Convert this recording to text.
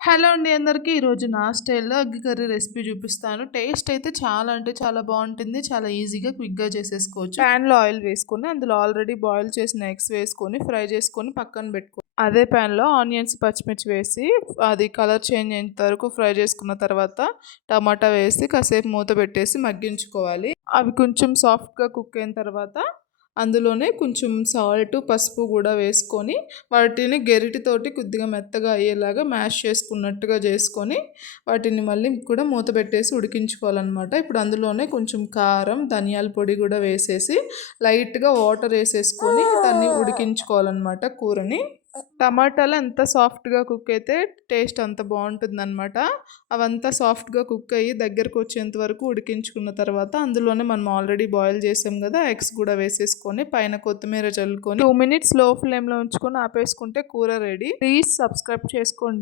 Hello అండి అందరికీ. ఈరోజు నా స్టైల్‌లో ఎగ్ కర్రీ రెసిపీ చూపిస్తాను. టేస్ట్ అయితే చాలా అంటే చాలా బావుంటుంది. చాలా ఈజీగా, క్విక్‌గా చేసేసుకోవచ్చు. ప్యాన్‌లో ఆయిల్ వేసుకొని, అందులో ఆల్రెడీ బాయిల్ చేసిన ఎగ్స్ వేసుకొని, ఫ్రై చేసుకొని పక్కన పెట్టుకో అదే ప్యాన్‌లో ఆనియన్స్, పచ్చిమిర్చి వేసి, అది కలర్ చేంజ్ అయ్యేంత వరకు ఫ్రై చేసుకున్న తర్వాత, టమాటా వేసి కాసేపు మూత పెట్టేసి మగ్గించుకోవాలి. అవి కొంచెం సాఫ్ట్‌గా కుక్ అయిన తర్వాత అందులోనే కొంచెం సాల్ట్, పసుపు కూడా వేసుకొని వాటిని గెరిటితోటి కొద్దిగా మెత్తగా అయ్యేలాగా మ్యాష్ చేసుకున్నట్టుగా చేసుకొని వాటిని మళ్ళీ కూడా మూత పెట్టేసి ఉడికించుకోవాలన్నమాట. ఇప్పుడు అందులోనే కొంచెం కారం, ధనియాల పొడి కూడా వేసేసి లైట్గా వాటర్ వేసేసుకొని దాన్ని ఉడికించుకోవాలన్నమాట కూరని. టమాటాలు ఎంత సాఫ్ట్‌గా కుక్ అయితే టేస్ట్ అంత బావుంటుందనమాట. అవంతా సాఫ్ట్‌గా కుక్ అయ్యి దగ్గరకు వచ్చేంత వరకు ఉడికించుకున్న తర్వాత అందులోనే మనం ఆల్రెడీ బాయిల్ చేసాం కదా! ఎగ్స్ కూడా వేసేసుకొని పైన కొత్తిమీర చల్లుకొని 2 మినిట్స్ లో ఫ్లేమ్‌లో ఉంచుకొని ఆపేసుకుంటే కూర రెడీ. ప్లీజ్ సబ్స్క్రైబ్ చేసుకోండి.